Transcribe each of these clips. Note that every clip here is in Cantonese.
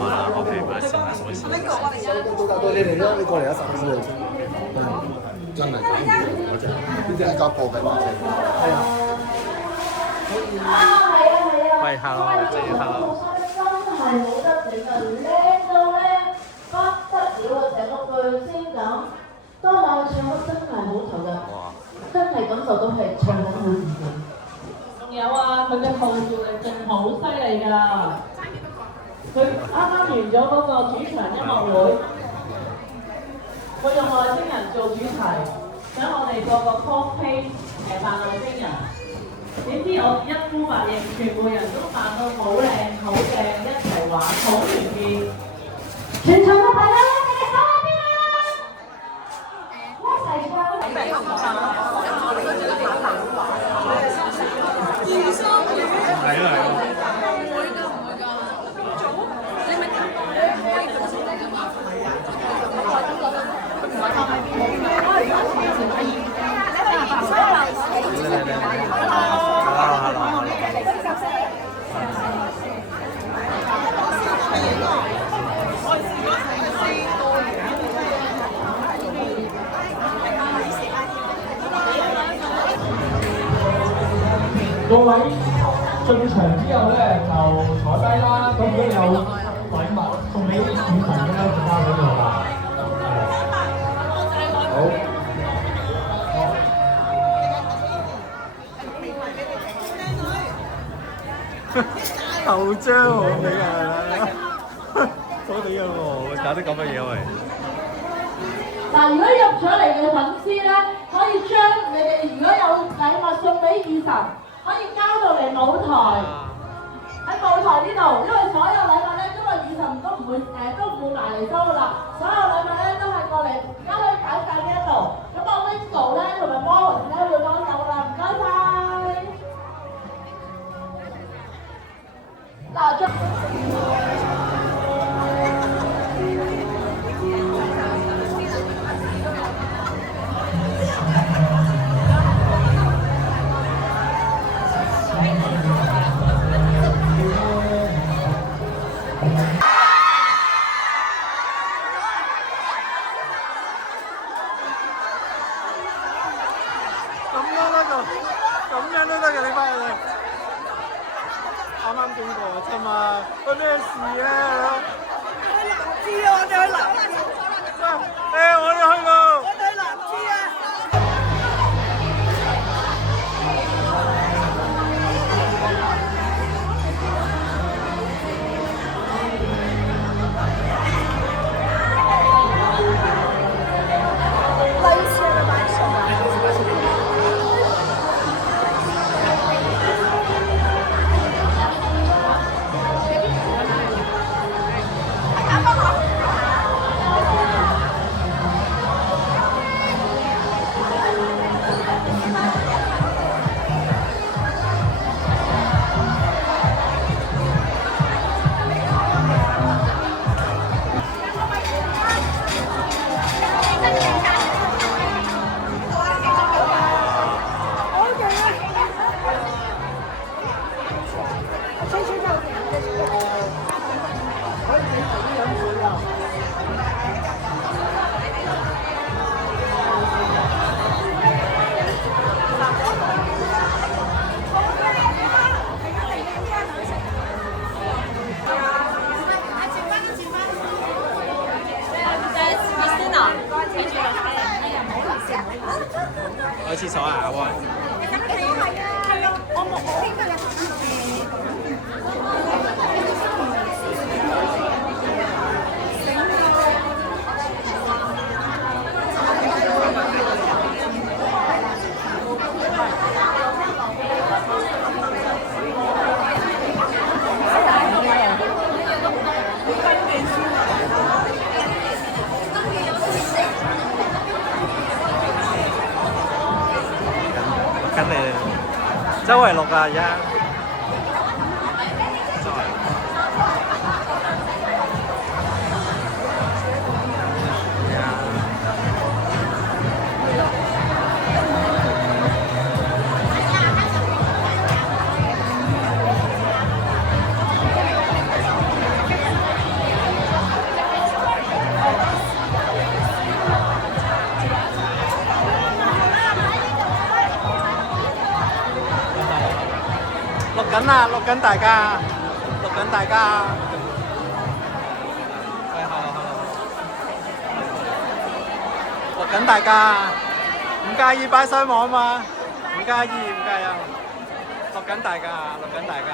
哇，好平啊，成日開心。到達到你嚟啦，你過嚟一陣先嚟先。真係搞唔掂嗰隻，呢隻而家播緊嗰隻。係啊。喂，hello，即係 hello。真係冇得頂啊！靚到咧不得了啊！成個巨星咁，當晚唱得真係好投入，真係感受到係唱緊佢自己。仲有啊，佢嘅號召力仲好犀利㗎！佢啱啱完咗嗰個主場音樂會，佢用外星人做主題，想我哋個個 cosplay 扮外星人。點知我一呼百應，全部人都扮到好靚好正，一齊玩好團結。全場嘅朋友，你哋手喺邊啊？一齊唱。嚟啦！各位進場之後咧就坐低啦，咁如果有禮物送俾市民嘅咧，就交俾我啦。好。頭張好你啊！好你啊喎，搞啲咁嘅嘢喂！嗱，如果入咗嚟嘅粉絲咧，可以將你哋如果有禮物送俾雨神，可以交到嚟舞台。喺舞台呢度，因為所有禮物咧，因為雨神都唔會埋嚟收噶啦，所有禮物咧都係過嚟而家可以擺晒呢一度。咁我 Wingo 咧同埋 Morris 咧會幫手啦，唔該晒。嗱，咁樣都得嘅，你翻去。啱啱經過啫嘛，佢咩事咧？知啊，我哋去南知。我哋去過。我哋去南知啊。去廁所啊，阿威。跟你周圍錄啊，而家周圍。錄緊啦，錄緊大家，錄緊大家。係錄緊大家，唔介意擺上網嘛？唔介意啊！錄緊大家，錄緊大家。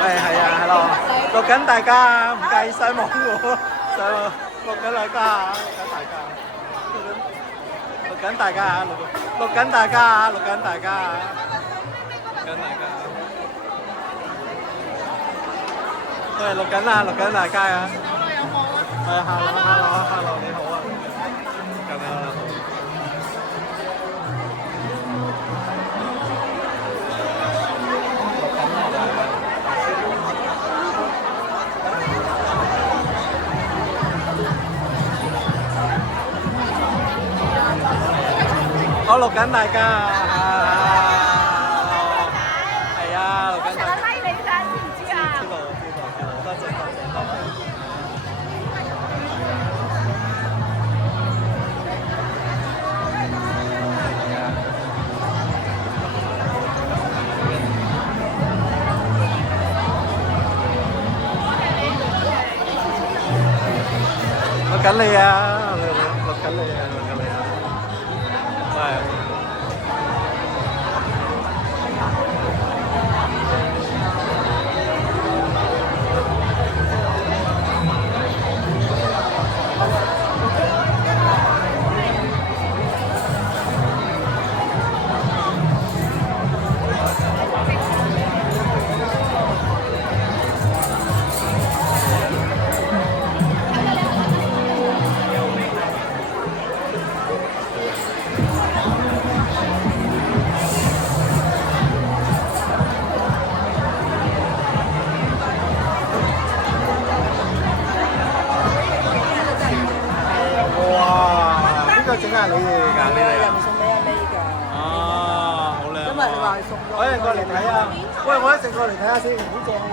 係啊，係咯，錄緊大家，唔介意上網喎，上網錄緊大家，錄緊大家，錄緊大家，錄緊大家，都係錄緊啦，錄緊大家啊！係 hello 你好啊，咁樣啦。我錄緊大家啊！係啊，錄緊大家。拉你㗎，知唔知啊？知道，多謝。錄緊你啊！錄緊你啊！係。整係你哋㗎，你哋人送俾阿 May 㗎。哦，好靚。因為你話係送咗。我一陣過嚟睇啊！喂，我一陣過嚟睇下先，好正喎。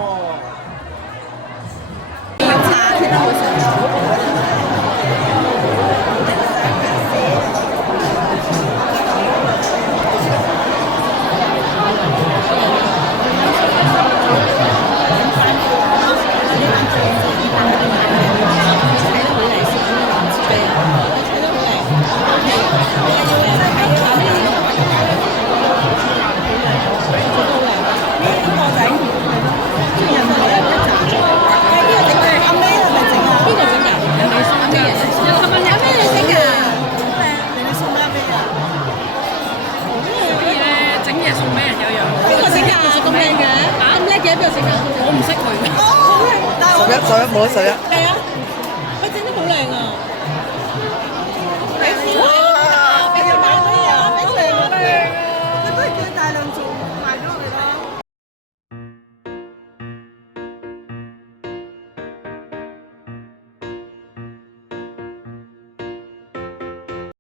11冇得11。係啊，佢整得好靚啊！